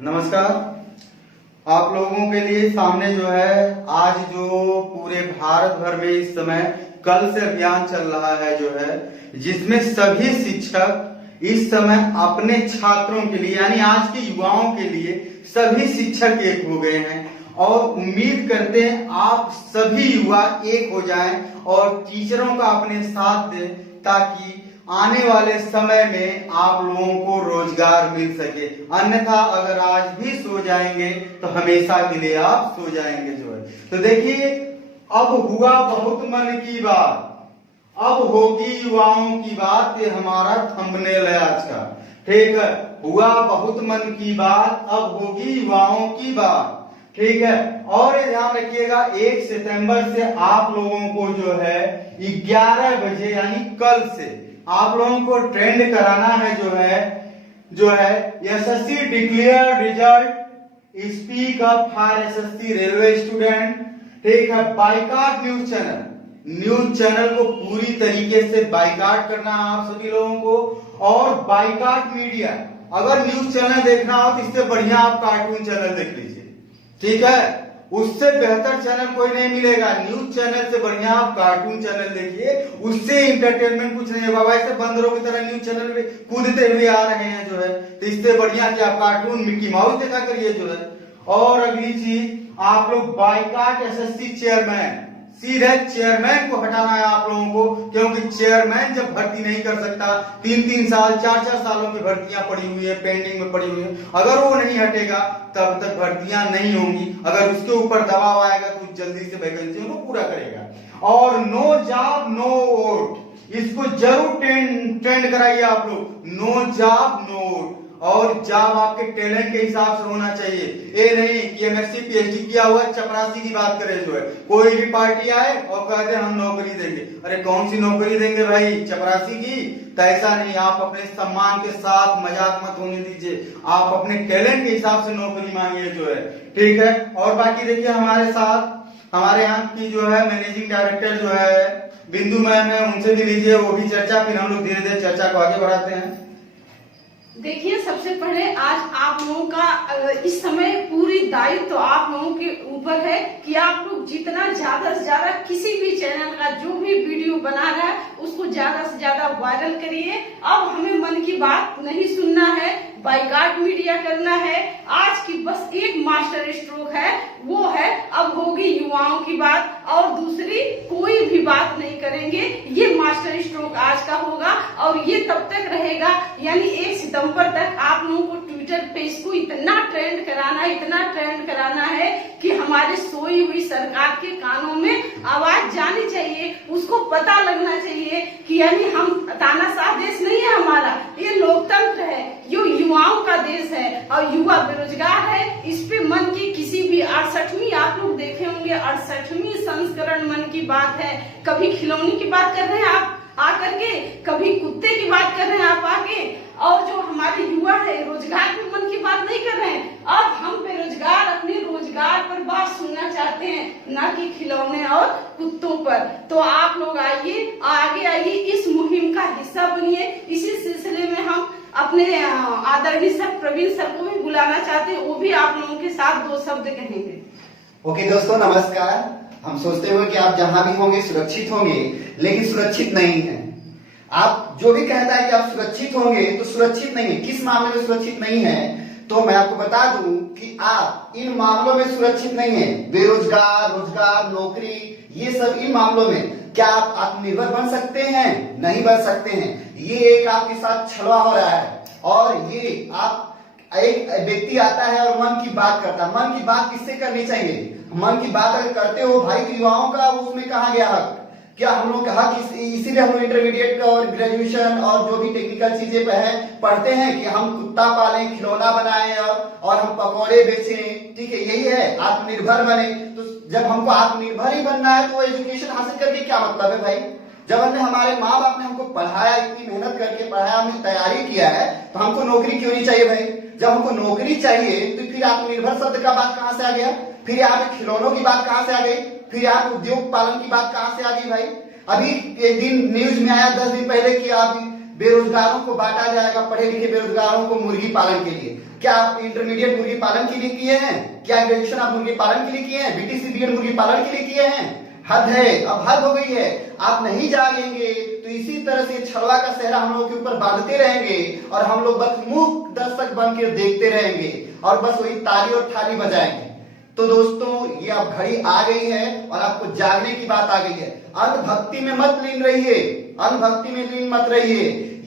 नमस्कार। आप लोगों के लिए सामने जो है आज जो पूरे भारत भर में इस समय कल से अभियान चल रहा है जो है, जिसमें सभी शिक्षक इस समय अपने छात्रों के लिए यानी आज के युवाओं के लिए सभी शिक्षक एक हो गए हैं और उम्मीद करते हैं आप सभी युवा एक हो जाएं और टीचरों का अपने साथ दें ताकि आने वाले समय में आप लोगों को रोजगार मिल सके। अन्यथा अगर आज भी सो जाएंगे तो हमेशा के लिए आप सो जाएंगे जो है। तो देखिए, अब हुआ बहुत मन की बात, अब होगी युवाओं की बात। ये हमारा थंबनेल है आज का, ठीक है। हुआ बहुत मन की बात, अब होगी युवाओं की बात, ठीक है। और ये ध्यान रखिएगा, 1 सितंबर से आप लोगों को जो है 11 बजे यानी कल से आप लोगों को ट्रेंड कराना है जो है SSC declare result speak up for SSC railway student, ठीक है। बाइकाट न्यूज चैनल को पूरी तरीके से बाइकाट करना है आप सभी लोगों को। और बाइकाट मीडिया, अगर न्यूज चैनल देखना हो तो इससे बढ़िया आप कार्टून चैनल देख लीजिए, ठीक है। उससे बेहतर चैनल कोई नहीं मिलेगा। न्यूज चैनल से बढ़िया आप कार्टून चैनल देखिए, उससे इंटरटेनमेंट कुछ नहीं होगा। वैसे बंदरों की तरह न्यूज चैनल में कूदते हुए आ रहे हैं जो है, तो इससे बढ़िया कि आप कार्टून मिक्की माउस देखा करिए जो है। और अगली चीज, आप लोग बाइकाट एसएससी चेयरमैन, सीधे चेयरमैन को हटाना है आप लोगों को, क्योंकि चेयरमैन जब भर्ती नहीं कर सकता, 3-3 साल 4-4 सालों की भर्तियां पड़ी हुई है, पेंडिंग में पड़ी हुई है, अगर वो नहीं हटेगा तब तक भर्तियां नहीं होंगी। अगर उसके ऊपर दबाव आएगा तो जल्दी से वैकेंसियों को पूरा करेगा। और नो जॉब नो वोट, इसको जरूर ट्रेंड कराइए आप लोग। No job no vote. और जॉब आपके टैलेंट के हिसाब से होना चाहिए, ये नहीं कि एमएससी पीएचडी किया हुआ चपरासी की बात करें जो है। कोई भी पार्टी आए और कहते हम नौकरी देंगे, अरे कौन सी नौकरी देंगे भाई, चपरासी की? तो ऐसा नहीं, आप अपने सम्मान के साथ मजाक मत होने दीजिए, आप अपने टैलेंट के हिसाब से नौकरी मांगिए जो है, ठीक है। और बाकी देखिए, हमारे साथ हमारे यहाँ की जो है मैनेजिंग डायरेक्टर जो है बिंदु मैम है, उनसे भी लीजिए वो भी चर्चा, फिर हम लोग धीरे धीरे चर्चा को आगे बढ़ाते हैं। देखिए, सबसे पहले आज आप लोगों का इस समय पूरी दायित्व तो आप लोगों के ऊपर है कि आप लोग जितना ज्यादा से ज्यादा किसी भी चैनल का जो भी वीडियो बना रहा है उसको ज्यादा से ज्यादा वायरल करिए। अब हमें मन की बात नहीं सुनना है, बाइकाट मीडिया करना है। आज की बस एक मास्टर स्ट्रोक है, वो है अब होगी युवाओं की बात, और दूसरी कोई भी बात नहीं करेंगे। ये मास्टर स्ट्रोक आज का होगा और ये तब तक रहेगा, यानी 1 सितंबर तक आप लोगों को ट्विटर पे इसको इतना ट्रेंड कराना है कि हमारे सोई हुई सरकार के कानों में आवाज जानी चाहिए, उसको पता लगना चाहिए कि यानी हम तानाशाह देश नहीं है हमारा, ये लोकतंत्र है, ये युवाओं का देश है और युवा बेरोजगार है। इस पे मन की किसी भी 68वीं आप लोग देखे होंगे, 68वीं संस्करण मन की बात है। कभी खिलौने की बात कर रहे हैं आप आकर के, कभी कुत्ते की बात कर रहे हैं आप आके, और जो हमारे युवा है रोजगार पे मन की बात नहीं कर रहे हैं। अब हम बेरोजगार अपने रोजगार पर बात सुनना चाहते हैं, ना कि खिलौने और कुत्तों पर। तो आप लोग आइए, आगे आइए, इस मुहिम का हिस्सा बनिए। इसी सिलसिले में हम अपने आदरणीय सर प्रवीण सर को भी बुलाना चाहते हैं, वो भी आप लोगों के साथ 2 शब्द कहेंगे। ओके दोस्तों, नमस्कार। हम सोचते हुए कि आप जहां भी होंगे सुरक्षित होंगे, लेकिन सुरक्षित नहीं है। आप जो भी कहता है कि आप सुरक्षित होंगे तो सुरक्षित नहीं है। किस मामले में सुरक्षित नहीं है? तो मैं आपको बता दूं कि आप इन मामलों में सुरक्षित नहीं है। बेरोजगार, रोजगार, नौकरी, ये सब इन मामलों में क्या आप आत्मनिर्भर बन सकते हैं? नहीं बन सकते हैं। ये एक आपके साथ छलवा हो रहा है। और ये आप एक व्यक्ति आता है और मन की बात करता है। मन की बात किससे करनी चाहिए? मन की बात अगर करते हो भाई तो युवाओं का उसमें कहा गया हक? क्या हम लोग का हक? इसीलिए हम लोग इंटरमीडिएट और ग्रेजुएशन और जो भी टेक्निकल चीजें पढ़ते हैं कि हम कुत्ता पालें, खिलौना बनाएं और हम पकौड़े बेचें, ठीक है, यही है आत्मनिर्भर बने। तो जब हमको आत्मनिर्भर ही बनना है तो एजुकेशन हासिल करके क्या मतलब है भाई? जब हमने हमारे माँ बाप ने हमको पढ़ाया, इतनी मेहनत करके पढ़ाया, हमने तैयारी किया है, तो हमको नौकरी क्यों नहीं चाहिए भाई? जब हमको नौकरी चाहिए तो फिर आत्मनिर्भर शब्द का बात कहां से आ गया? फिर यहाँ पे खिलौनों की बात कहां से आ गई? फिर यहाँ पे उद्योग पालन की बात कहां से आ गई भाई? अभी एक दिन न्यूज में आया 10 दिन पहले कि आप बेरोजगारों को बांटा जाएगा, पढ़े लिखे बेरोजगारों को मुर्गी पालन के लिए। क्या आप इंटरमीडिएट मुर्गी पालन के लिए किए हैं? क्या ग्रेजुएशन आप मुर्गी पालन के लिए किए हैं? बीटीसी बीएड मुर्गी पालन के लिए किए हैं? हद है, अब हद हो गई है। आप नहीं जागेंगे तो इसी तरह से छलवा का सेहरा हम लोग के ऊपर बांधते रहेंगे और हम लोग बस मूक दर्शक बन के देखते रहेंगे और बस वही ताली और थाली बजाएंगे। तो दोस्तों, ये अब घड़ी आ गई है और आपको जागने की बात आ गई है। अंधभक्ति में मत लीन रहिए, अंधभक्ति में लीन मत रहिए।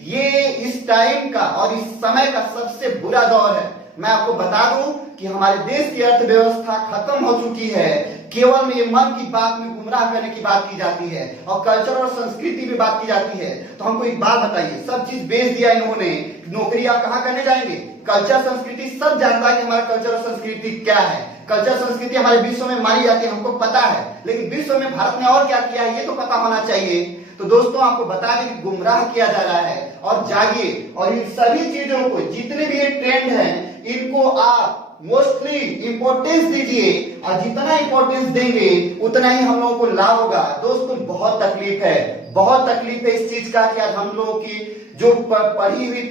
ये इस टाइम का और इस समय का सबसे बुरा दौर है। मैं आपको बता दूं कि हमारे देश की अर्थव्यवस्था खत्म हो चुकी है। केवल में ये मन की बात में गुमराह करने की बात की जाती है और कल्चर और संस्कृति में बात की जाती है। तो हमको एक बात बताइए, सब चीज बेच दिया इन्होंने, नौकरी आप कहाँ करने जाएंगे? कल्चर संस्कृति सब जानता है कि हमारा कल्चर और संस्कृति क्या है। कल्चर संस्कृति हमारे विश्व में मानी जाती है, हमको पता है, लेकिन विश्व में भारत ने और क्या किया है ये तो पता होना चाहिए। तो दोस्तों, आपको बता दें कि गुमराह किया जा रहा है और जागिए और इन सभी चीजों को, जितने भी ये ट्रेंड हैं, इनको आप मोस्टली इंपॉर्टेंस दीजिए और जितना इंपॉर्टेंस देंगे उतना ही हम लोगों को लाभ होगा। दोस्तों, बहुत तकलीफ है, बहुत तकलीफ है इस चीज का कि आज हम लोगों की जो पढ़ी हुई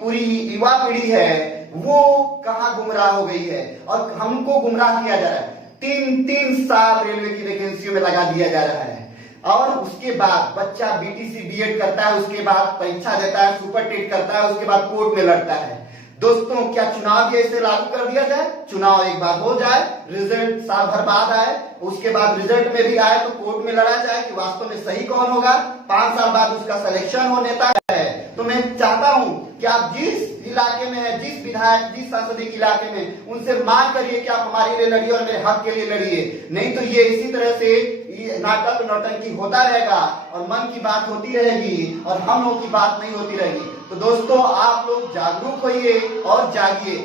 पूरी युवा पीढ़ी है वो कहाँ गुमराह हो गई है और हमको गुमराह किया जा रहा है। 3 साल रेलवे की वैकेंसियों में लगा दिया जा रहा है और उसके बाद बच्चा बीटीसी बीएड करता है, उसके बाद परीक्षा देता है, सुपर टेट करता है, उसके बाद कोर्ट में लड़ता है। दोस्तों, क्या चुनाव भी ऐसे लागू कर दिया जाए? चुनाव एक बार हो जाए, रिजल्ट साल भर बाद आए, उसके बाद रिजल्ट में भी आए तो कोर्ट में लड़ा जाए कि वास्तव में सही कौन होगा। 5 साल बाद उसका सिलेक्शन हो नेता है। तो मैं चाहता हूं कि आप जिस इलाके में है, जिस विधायक, जिस संसदीय इलाके में, उनसे मांग करिए कि आप हमारे लिए लड़िए और मेरे हक के लिए लड़िए। नहीं तो ये इसी तरह से नाटक नौटंकी होता रहेगा और मन की बात होती रहेगी और हम लोग की बात नहीं होती रहेगी। तो दोस्तों, आप लोग जागरूक होइए और जागिए।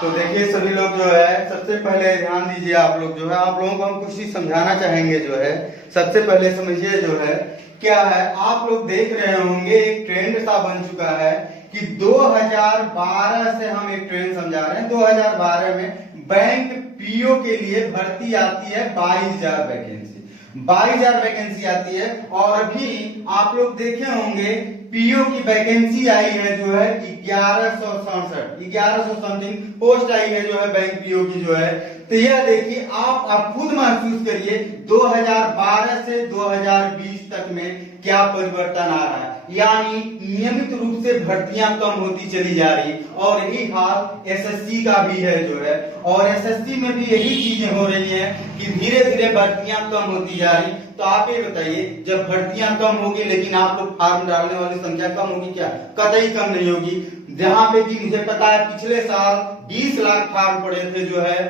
तो देखिए सभी लोग जो है, सबसे पहले ध्यान दीजिए। आप लोग जो है, आप लोगों को हम कुछ चीज समझाना चाहेंगे। जो है सबसे पहले समझिए जो है क्या है। आप लोग देख रहे होंगे एक ट्रेंड सा बन चुका है कि 2012 से हम एक ट्रेंड समझा रहे हैं। 2012 में बैंक पीओ के लिए भर्ती आती है 22,000 वैकेंसी, 22,000 वैकेंसी आती है। और अभी आप लोग देखे होंगे पीओ की वैकेंसी आई है जो है 1167 समथिंग पोस्ट आई है जो है बैंक पीओ की जो है। तो यह देखिए, आप खुद महसूस करिए 2012 से 2020 तक में क्या परिवर्तन आ रहा है। यानी नियमित रूप से भर्तियां कम होती चली जा रही और यही हाल एसएससी का भी है जो है। और एसएससी में भी यही चीजें हो रही है कि धीरे धीरे भर्तियां कम होती जा रही। तो आप ये बताइए, जब भर्तियां कम होगी लेकिन आप लोग फॉर्म डालने वाली संख्या कम होगी क्या? कतई कम नहीं होगी। जहां पे कि मुझे पता है पिछले साल 20 लाख फॉर्म पड़े थे जो है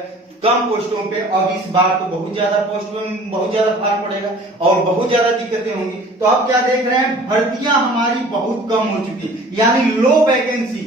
कम पोस्टों पे, अब इस बार तो बहुत ज्यादा पोस्ट में बहुत ज्यादा फॉर्म पड़ेगा और बहुत ज्यादा दिक्कतें होंगी। तो अब क्या देख रहे हैं, भर्तियां हमारी बहुत कम हो चुकी, यानी लो वैकेंसी,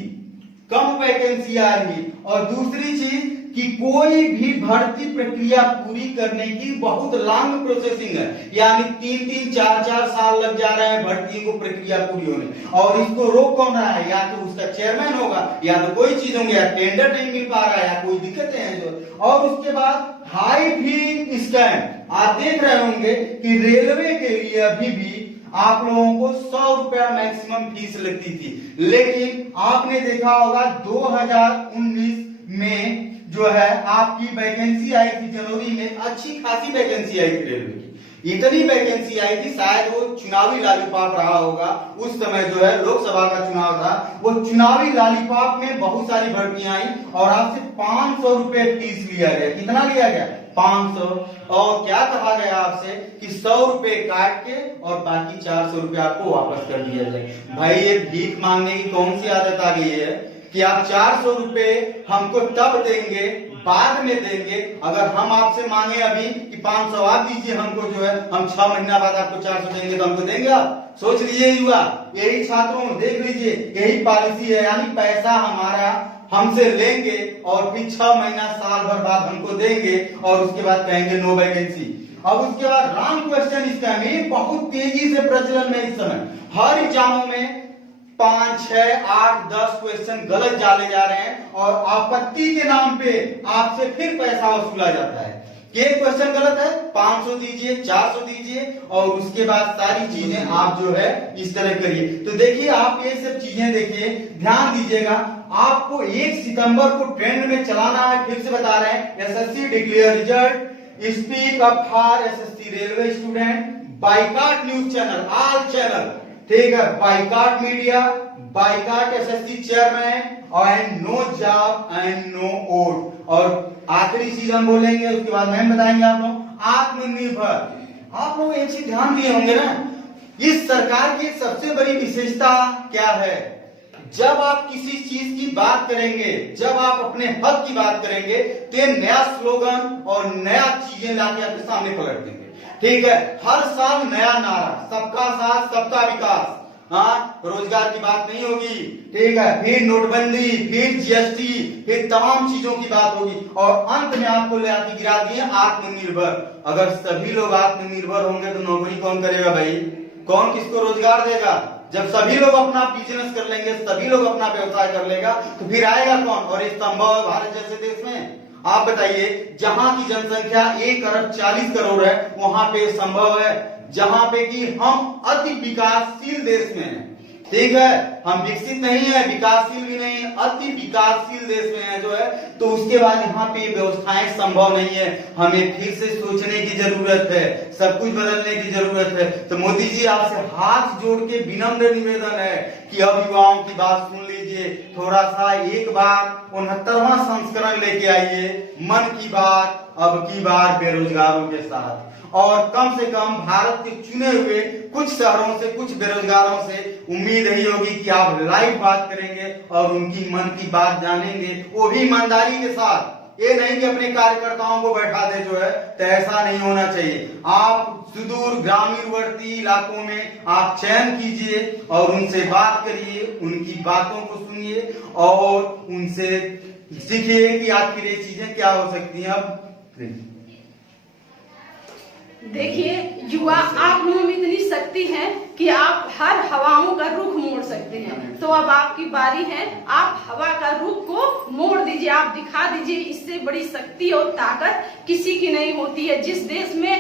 कम वैकेंसी आ रही। और दूसरी चीज कि कोई भी भर्ती प्रक्रिया पूरी करने की बहुत लॉन्ग प्रोसेसिंग है, यानी 3-3, 4-4 साल लग जा रहे हैं भर्ती को प्रक्रिया पूरी होने। और इसको रोक कौन रहा है? या तो उसका चेयरमैन होगा, या तो कोई चीज होंगे, या टेंडर नहीं मिल पा रहा है, या कोई दिक्कतें हैं जो। और उसके बाद हाई फी स्कैम। आप देख रहे होंगे कि रेलवे के लिए अभी भी आप लोगों को 100 रुपया मैक्सिमम फीस लगती थी, लेकिन आपने देखा होगा 2019 में जो है आपकी वैकेंसी आई थी जनवरी में, अच्छी खासी वैकेंसी आई थी रेलवे की। इतनी वैकेंसी आई थी, शायद वो चुनावी लॉलीपॉप रहा होगा उस समय जो है, लोकसभा का चुनाव था, वो चुनावी लॉलीपॉप में बहुत सारी भर्तियां आई और आपसे 500 रुपए फीस लिया गया। कितना लिया गया? 500। और क्या कहा गया आपसे कि 100 रुपए काट के और बाकी 400 रुपए आपको वापस कर दिया जाए। भाई, ये भीख मांगने की कौन सी आदत आ गई है कि आप 400 रुपए हमको तब देंगे, बाद में देंगे। अगर हम आपसे मांगे अभी कि 500 आप दीजिए हमको जो है, हम 6 महीना बाद आपको 400 देंगे, तो हमको देंगे आप? सोच लीजिए युवा, यही छात्रों देख लीजिए, यही पॉलिसी है। यानी पैसा हमारा हमसे लेंगे और फिर 6 महीना साल भर बाद हमको देंगे और उसके बाद कहेंगे नो वैकेंसी। अब उसके बाद रॉन्ग क्वेश्चन स्कैम बहुत तेजी से प्रचलन में इस समय। हर एग्जामों में 5, 6, 8, 10 क्वेश्चन गलत डाले जा रहे हैं और आपत्ति के नाम पे आपसे फिर पैसा वसूला जाता है। कि एक क्वेश्चन गलत है 500 दीजिए, 400 दीजिए और उसके बाद सारी चीजें आप जो है इस तरह करिए। तो देखिए आप ये सब चीजें देखिए, ध्यान दीजिएगा। आपको 1 सितंबर को ट्रेंड में चलाना है। फिर से बता रहे हैं, SSC declare result, speak up for SSC railway student, boycott news channel, all channel, ठीक है, boycott media, boycott SSC chairman and no job and no vote. और आखिरी चीज हम बोलेंगे, उसके बाद मैम बताएंगे आप लोग, आत्मनिर्भर। आप लोग एक चीज ध्यान दिए होंगे ना, इस सरकार की सबसे बड़ी विशेषता क्या है? जब आप किसी चीज की बात करेंगे, जब आप अपने हक की बात करेंगे, तो नया स्लोगन और नया चीजें लाके आपके सामने पलट देंगे। ठीक है, हर साल नया नारा, सबका साथ सबका विकास। हाँ, रोजगार की बात नहीं होगी, ठीक है, फिर नोटबंदी, फिर जीएसटी, फिर तमाम चीजों की बात होगी और अंत में आपको ले आके गिरा दिए आत्मनिर्भर। अगर सभी लोग आत्मनिर्भर होंगे तो नौकरी कौन करेगा भाई? कौन किसको रोजगार देगा? जब सभी लोग अपना बिजनेस कर लेंगे, सभी लोग अपना व्यवसाय कर लेगा, तो फिर आएगा कौन? और ये संभव है भारत जैसे देश में? आप बताइए, जहां की जनसंख्या 1 अरब 40 करोड़ है, वहां पे संभव है? जहां पे कि हम अति विकासशील देश में हैं, ठीक है, हम विकसित नहीं है, विकासशील भी नहीं, अति विकासशील देश में है जो है, तो उसके बाद यहाँ पे व्यवस्थाएं संभव नहीं है। हमें फिर से सोचने की जरूरत है, सब कुछ बदलने की जरूरत है। तो मोदी जी आपसे हाथ जोड़ के विनम्र निवेदन है कि अब युवाओं की बात सुन लीजिए, थोड़ा सा एक बार 69वां संस्करण लेके आइए मन की बात, अब की बार बेरोजगारों के साथ, और कम से कम भारत के चुने हुए कुछ शहरों से, कुछ बेरोजगारों से उम्मीद यही होगी कि आप लाइव बात करेंगे और उनकी मन की बात जानेंगे, वो भी ईमानदारी के साथ। ये नहीं कि अपने कार्यकर्ताओं को बैठा दे जो है, तो ऐसा नहीं होना चाहिए। आप सुदूर ग्रामीणवर्ती इलाकों में आप चयन कीजिए और उनसे बात करिए, उनकी बातों को सुनिए और उनसे सीखिए कि आखिर ये चीजें क्या हो सकती हैं। अब देखिए युवा, आप लोगों में इतनी शक्ति है कि आप हर हवाओं का रुख मोड़ सकते हैं। तो अब आपकी बारी है, आप हवा का रुख को मोड़ दीजिए, आप दिखा दीजिए। इससे बड़ी शक्ति और ताकत किसी की नहीं होती है। जिस देश में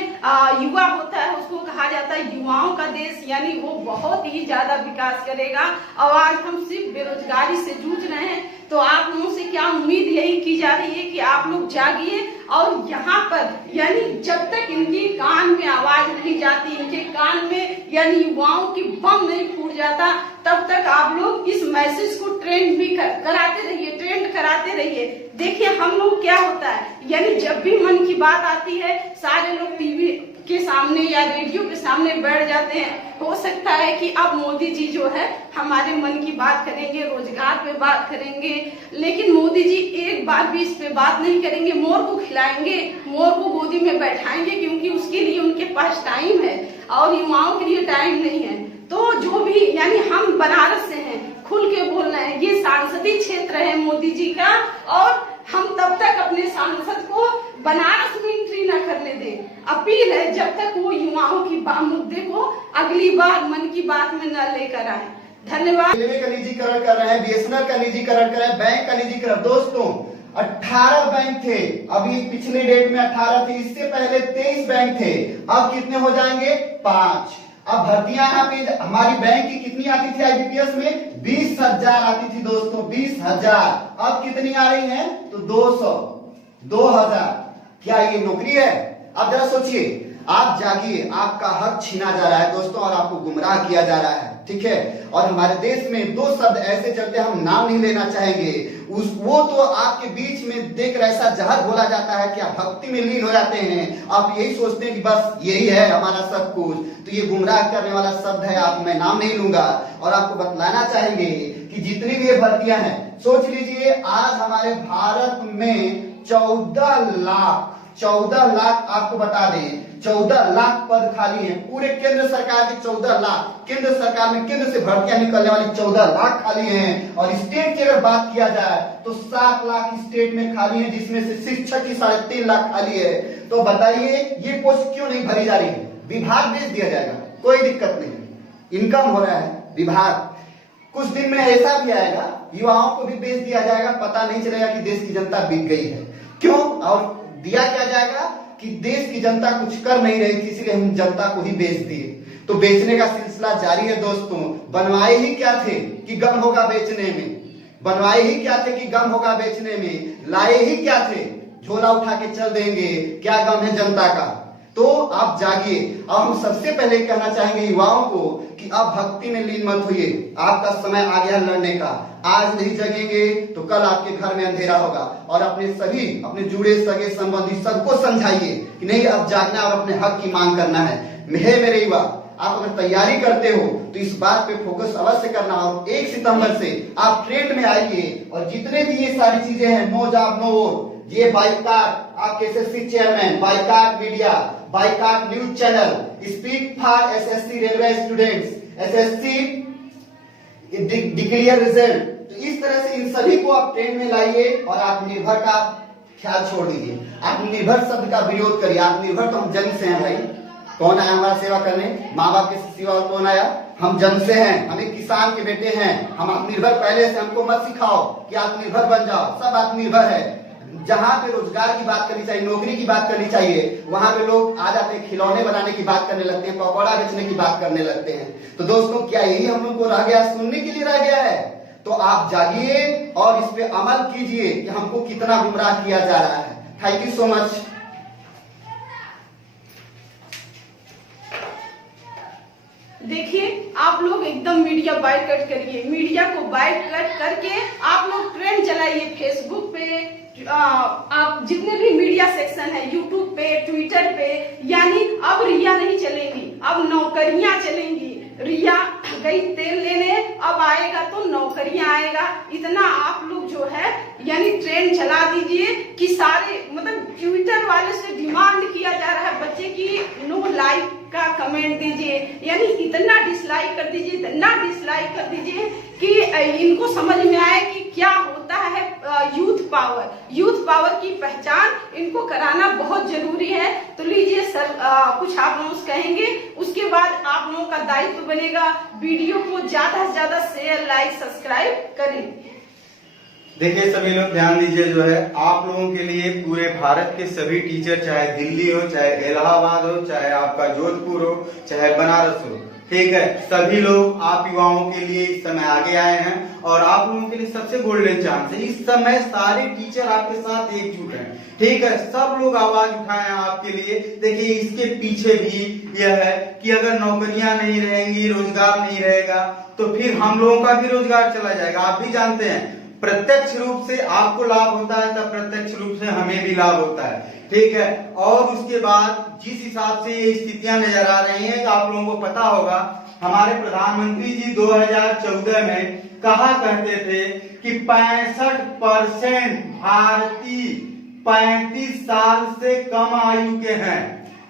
युवा होता है उसको कहा जाता है युवाओं का देश, यानी वो बहुत ही ज्यादा विकास करेगा। और आज हम सिर्फ बेरोजगारी से जूझ रहे हैं, तो आप लोगों से क्या उम्मीद यही की जा रही है कि आप लोग जागिए और यहाँ पर, यानी जब तक इनकी कान में आवाज नहीं जाती, इनके कान में यानी युवाओं की बम नहीं फूट जाता, तब तक आप लोग इस मैसेज को ट्रेंड भी कराते रहिए, ट्रेंड कराते रहिए। देखिए हम लोग क्या होता है, यानी जब भी मन की बात आती है सारे लोग टीवी के सामने या रेडियो के सामने बैठ जाते हैं। हो सकता है कि अब मोदी जी जो है हमारे मन की बात करेंगे, रोजगार पे बात करेंगे, लेकिन मोदी जी एक बार भी इस पे बात नहीं करेंगे। मोर को खिलाएंगे, मोर को गोदी में बैठाएंगे, क्योंकि उसके लिए उनके पास टाइम है और युवाओं के लिए टाइम नहीं है। तो जो भी, यानी हम बनारस से हैं, खुल के बोल रहे हैं, ये सांसदीय क्षेत्र है मोदी जी का, और हम तब तक अपने सांसद को बनारस में एंट्री न करने दें। अपील है जब तक वो युवाओं की मुद्दे को अगली बार मन की बात में न लेकर आए। धन्यवाद। रेलवे का निजीकरण कर रहे हैं, बीएसएनएल का निजीकरण कर रहे हैं, बैंक का निजीकरण। दोस्तों 18 बैंक थे, अभी पिछले डेट में 18 थे, इससे पहले 23 बैंक थे, अब कितने हो जाएंगे? 5। अब भर्तियां यहाँ पे हमारी बैंक की कितनी आती थी आईबीपीएस में? 20,000 आती थी दोस्तों, 20,000। अब कितनी आ रही हैं? तो 200, 2000। क्या ये नौकरी है? अब जरा सोचिए, आप जागिए, आपका हक छीना जा रहा है दोस्तों और आपको गुमराह किया जा रहा है, ठीक है। और हमारे देश में 2 शब्द ऐसे चलते हैं, हम नाम नहीं लेना चाहेंगे, वो तो आपके बीच में देख ऐसा जहर बोला जाता है कि आप भक्ति में लीन हो जाते हैं। आप यही सोचते हैं कि बस यही है हमारा सब कुछ। तो ये गुमराह करने वाला शब्द है, आप मैं नाम नहीं लूंगा। और आपको बतलाना चाहेंगे कि जितनी भी ये भर्तियां हैं, सोच लीजिए आज हमारे भारत में 14 लाख आपको बता दें, 14 लाख पद खाली हैं। पूरे केंद्र सरकार के 14 लाख, केंद्र सरकार में केंद्र से भर्तियां निकलने वाली 14 लाख खाली हैं। और स्टेट की अगर बात किया जाए तो 7 लाख स्टेट में खाली है, जिसमें से शिक्षक की 3.5 लाख खाली है। तो बताइए ये पोस्ट क्यों नहीं भरी जा रही है? विभाग भेज दिया जाएगा, कोई दिक्कत नहीं, इनकम हो रहा है विभाग। कुछ दिन में ऐसा भी आएगा, युवाओं को भी बेच दिया जाएगा, पता नहीं चलेगा कि देश की जनता बिक गई है। क्यों? और दिया क्या जाएगा? कि देश की जनता कुछ कर नहीं रही थी, इसलिए हम जनता को ही बेच दिए। तो बेचने का सिलसिला जारी है दोस्तों। बनवाए ही क्या थे कि गम होगा बेचने में, बनवाए ही क्या थे कि गम होगा बेचने में, लाए ही क्या थे झोला उठा के चल देंगे, क्या गम है जनता का। तो आप जागिए। अब हम सबसे पहले कहना चाहेंगे युवाओं को कि आप भक्ति में लीन मत होइए, आपका समय आ गया लड़ने का। आज नहीं जगेंगे तो कल आपके घर में अंधेरा होगा। और अपने जुड़े सगे संबंधी सबको समझाइए कि नहीं, अब जागना और अपने हक की मांग करना है। मेरे युवा, आप अगर तैयारी करते हो तो इस बात पे फोकस अवश्य करना। और 1 सितंबर से आप ट्रेंड में आइए और जितने भी ये सारी चीजें हैं, नो जॉब नो वोट, ये बाइकाट आपके SSC chairman, boycott media, boycott news channel, speak for SSC railway students, SSC declare result, तो इस तरह से इन सभी को आप ट्रेंड में लाइए और आत्मनिर्भर का ख्याल छोड़ दीजिए। आत्मनिर्भर शब्द का विरोध करिए। आत्मनिर्भर तो हम जन्म से हैं भाई। कौन आया हमारा सेवा करने? माँ बाप के सिवा और कौन आया? हम जन्म से हैं, हम एक किसान के बेटे हैं। हम आत्मनिर्भर पहले से, हमको मत सिखाओ कि आत्मनिर्भर बन जाओ। सब आत्मनिर्भर है। जहां पे रोजगार की बात करनी चाहिए, नौकरी की बात करनी चाहिए, वहां पे लोग आ जाते हैं, खिलौने बनाने की बात करने लगते हैं, पकौड़ा बेचने की बात करने लगते हैं। तो दोस्तों, क्या यही हम लोग को रह गया, सुनने के लिए रह गया है? तो आप जागिए और इस पे अमल कीजिए कि हमको कितना गुमराह किया जा रहा है। Thank you so much. देखिए, आप लोग एकदम मीडिया बायकॉट करिए, मीडिया को बायकॉट करके आप लोग ट्रेंड चलाइए फेसबुक पे, आप जितने भी मीडिया सेक्शन है, यूट्यूब पे, ट्विटर पे। यानी अब रिया नहीं चलेंगी, अब नौकरियां चलेंगी। रिया गई तेल लेने, अब आएगा तो नौकरियां आएगा। इतना आप लोग जो है यानी ट्रेंड चला दीजिए कि सारे मतलब ट्विटर वाले से डिमांड किया जा रहा है बच्चे की नो लाइक का कमेंट दीजिए, यानी इतना डिसलाइक कर दीजिए, इतना डिसलाइक कर दीजिए कि इनको समझ में आए कि क्या होता है यूथ पावर। यूथ पावर की पहचान इनको कराना बहुत जरूरी है। तो लीजिए सर, कुछ आप लोग कहेंगे, उसके बाद आप लोगों का दायित्व बनेगा वीडियो को ज्यादा से ज्यादा शेयर, लाइक, सब्सक्राइब करें। देखिए सभी लोग ध्यान दीजिए, जो है आप लोगों के लिए पूरे भारत के सभी टीचर, चाहे दिल्ली हो, चाहे इलाहाबाद हो, चाहे आपका जोधपुर हो, चाहे बनारस हो, ठीक है, सभी लोग आप युवाओं के लिए इस समय आगे आए हैं। और आप लोगों के लिए सबसे गोल्डन चांस है, इस समय सारे टीचर आपके साथ एकजुट हैं, ठीक है, सब लोग आवाज उठाए हैं आपके लिए। देखिए, इसके पीछे भी यह है कि अगर नौकरियां नहीं रहेंगी, रोजगार नहीं रहेगा, तो फिर हम लोगों का भी रोजगार चला जाएगा। आप भी जानते हैं, प्रत्यक्ष रूप से आपको लाभ होता है तब प्रत्यक्ष रूप से हमें भी लाभ होता है, ठीक है। और उसके बाद जिस हिसाब से ये स्थितियां नजर आ रही हैं, आप लोगों को पता होगा, हमारे प्रधानमंत्री जी 2014 में कहा करते थे कि 65% भारतीय 35 साल से कम आयु के हैं।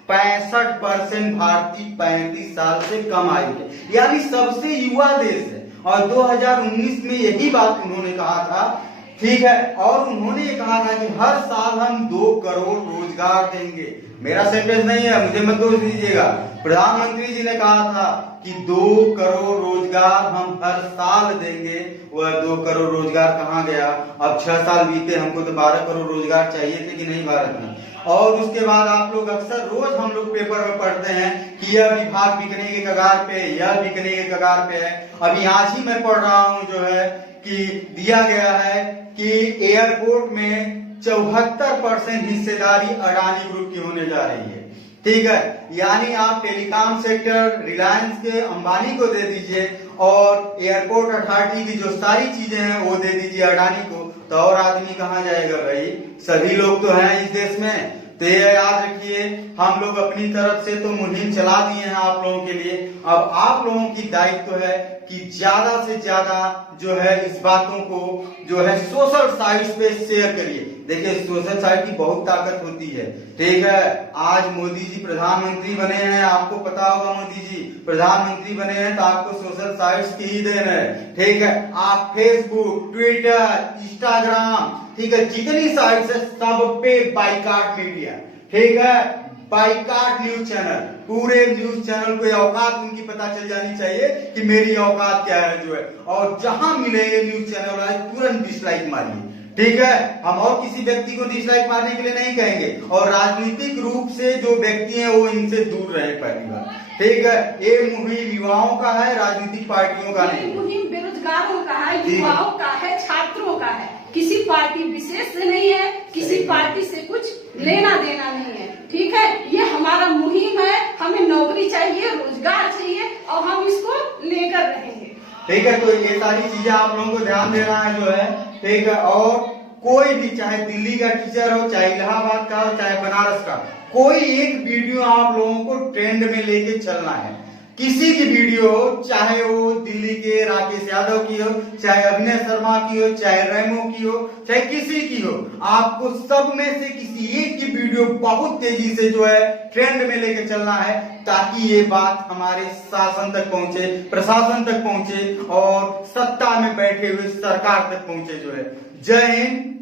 65% भारतीय 35 साल से कम आयु के, यानी सबसे युवा देश है। और 2019 में यही बात उन्होंने कहा था, ठीक है। और उन्होंने ये कहा था कि हर साल हम 2 करोड़ रोजगार देंगे। मेरा सेंटेंस नहीं है, मुझे मत दोष दीजिएगा। प्रधानमंत्री जी ने कहा था कि 2 करोड़ रोजगार हम हर साल देंगे। वह 2 करोड़ रोजगार कहाँ गया? अब 6 साल बीते, हमको तो 12 करोड़ रोजगार चाहिए थे कि नहीं भारत में। और उसके बाद आप लोग अक्सर रोज हम लोग पेपर में पढ़ते हैं कि यह विभाग बिकने के कगार पे, यह बिकने के कगार पे है। अभी आज ही मैं पढ़ रहा हूँ जो है कि दिया गया है कि एयरपोर्ट में 74% हिस्सेदारी अडानी ग्रुप की होने जा रही है, ठीक है। यानी आप टेलीकॉम सेक्टर रिलायंस के अंबानी को दे दीजिए और एयरपोर्ट अथॉरिटी की जो सारी चीजें हैं वो दे दीजिए अडानी को, तो और आदमी कहाँ जाएगा भाई? सभी लोग तो हैं इस देश में। तो ये याद रखिए, हम लोग अपनी तरफ से तो मुहिम चला दिए हैं आप लोगों के लिए। अब आप लोगों की दायित्व है कि ज्यादा से ज्यादा जो है इस बातों को जो है सोशल साइट्स पे शेयर करिए। देखिए, सोशल साइट की बहुत ताकत होती है, ठीक है। आज मोदी जी प्रधानमंत्री बने हैं, आपको पता होगा, मोदी जी प्रधानमंत्री बने हैं तो आपको सोशल साइट्स की ही देन है, ठीक है। आप फेसबुक, ट्विटर, इंस्टाग्राम, ठीक है, जितनी साइट्स है सब पे बाइकाट मीडिया, ठीक है, बाइकाट न्यूज चैनल। पूरे न्यूज चैनल को औकात उनकी पता चल जानी चाहिए कि मेरी औकात क्या है जो है। और जहां मिले ये न्यूज चैनल वाले तुरंत डिसलाइक मारिए, ठीक है, हम और किसी व्यक्ति को डिसलाइक मारने के लिए नहीं कहेंगे, और राजनीतिक रूप से जो व्यक्ति हैं वो इनसे दूर रहे पहली बार। ठीक है, ये मुहिम युवाओं का है, राजनीतिक पार्टियों का ये नहीं। मुहिम बेरोजगारों का है, युवाओं का है, छात्रों का है, किसी पार्टी विशेष से नहीं है, किसी पार्टी से कुछ लेना देना नहीं है। ठीक है, ये हमारा मुहिम है, हमें नौकरी चाहिए, रोजगार चाहिए, और हम इसको लेकर रहेंगे। ठीक है, तो ये सारी चीजें आप लोगों को ध्यान देना है जो है। ठीक है, और कोई भी, चाहे दिल्ली का टीचर हो, चाहे इलाहाबाद का हो, चाहे बनारस का, कोई एक वीडियो आप लोगों को ट्रेंड में लेके चलना है। किसी की वीडियो हो, चाहे वो दिल्ली के राकेश यादव की हो, चाहे अभिनय शर्मा की हो, चाहे रेमो की हो, चाहे किसी की हो, आपको सब में से किसी एक की वीडियो बहुत तेजी से जो है ट्रेंड में लेके चलना है, ताकि ये बात हमारे शासन तक पहुंचे, प्रशासन तक पहुंचे, और सत्ता में बैठे हुए सरकार तक पहुंचे जो है। जय हिंद,